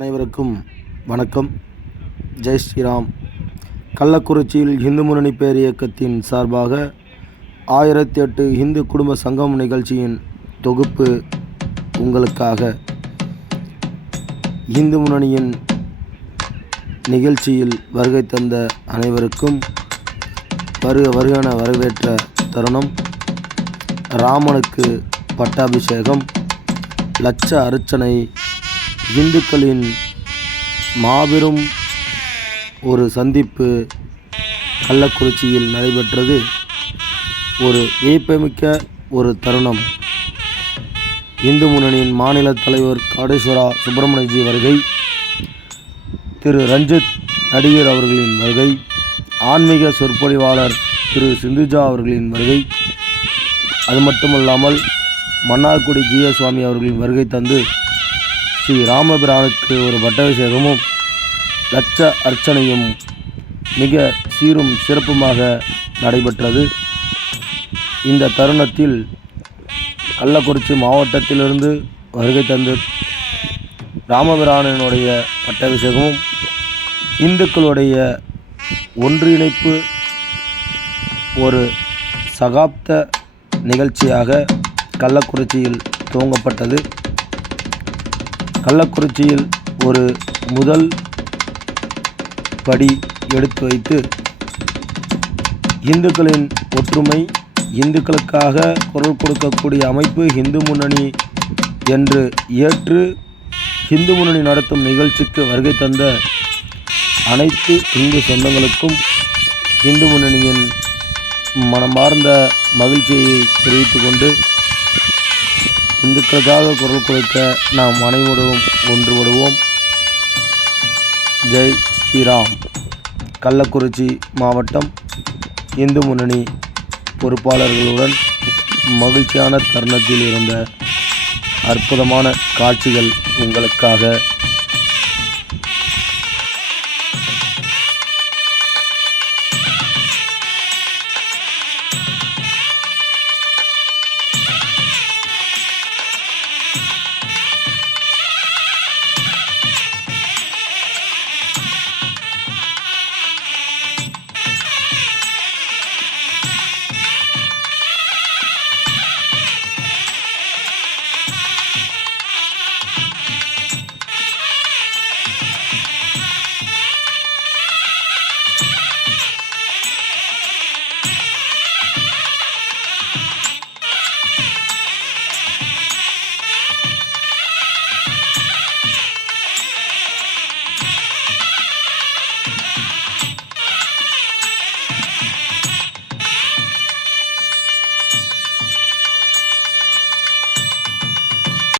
அனைவருக்கும் வணக்கம். ஜெய் ஸ்ரீராம். கள்ளக்குறிச்சியில் இந்து முன்னணி பேரியக்கத்தின் சார்பாக 1008 இந்து குடும்ப சங்கம் நிகழ்ச்சியின் தொகுப்பு உங்களுக்காக. இந்து முன்னணியின் நிகழ்ச்சியில் வருகை தந்த அனைவருக்கும் வருகென வரவேற்ற தருணம். ராமனுக்கு பட்டாபிஷேகம், லட்ச அர்ச்சனை, இந்துக்களின் மாபெரும் ஒரு சந்திப்பு கள்ளக்குறிச்சியில் நடைபெற்றது. ஒரு வியப்புமிக்க ஒரு தருணம். இந்து முன்னணியின் மாநில தலைவர் காடேஸ்வரா சுப்பிரமணியஜி வருகை, திரு ரஞ்சித் நடிகர் அவர்களின் வருகை, ஆன்மீக சொற்பொழிவாளர் திரு சிந்துஜா அவர்களின் வருகை, அது மட்டுமல்லாமல் மன்னார்குடி ஜிஎஸ் சுவாமி அவர்களின் வருகை தந்து ஸ்ரீ ராமபிரானுக்கு ஒரு பட்டாபிஷேகமும் லட்ச அர்ச்சனையும் மிக சீரும் சிறப்புமாக நடைபெற்றது. இந்த தருணத்தில் கள்ளக்குறிச்சி மாவட்டத்திலிருந்து வருகை தந்து ராமபிரானினுடைய பட்டாபிஷேகமும் இந்துக்களுடைய ஒன்றிணைப்பு ஒரு சகாப்த நிகழ்ச்சியாக கள்ளக்குறிச்சியில் துவங்கப்பட்டது. கள்ளக்குறிச்சியில் ஒரு முதல் படி எடுத்து வைத்து இந்துக்களின் ஒற்றுமை, இந்துக்களுக்காக குரல் கொடுக்கக்கூடிய அமைப்பு இந்து முன்னணி என்று ஏற்று இந்து முன்னணி நடத்தும் நிகழ்ச்சிக்கு வருகை தந்த அனைத்து இந்து சொந்தங்களுக்கும் இந்து முன்னணியின் மனமார்ந்த மகிழ்ச்சியை தெரிவித்து கொண்டு, இந்துக்களுக்காக குரல் கொடுக்க நாம் அனைவரும் ஒன்றுபடுவோம். ஜெய் ஸ்ரீராம். கள்ளக்குறிச்சி மாவட்டம் இந்து முன்னணி பொறுப்பாளர்களுடன் மகிழ்ச்சியான தருணத்தில் இருந்த அற்புதமான காட்சிகள் உங்களுக்காக.